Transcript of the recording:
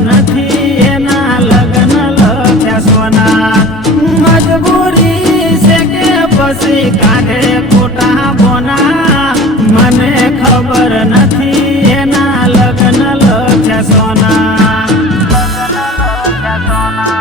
નથી, એના લગ્ન લખ્યા સોના. મજબૂરી છે કે પછી કાઢે બોના. મને ખબર નથી, એના લગ્ન લખ્યા સોના. લગ્ન લખ્યા સોના.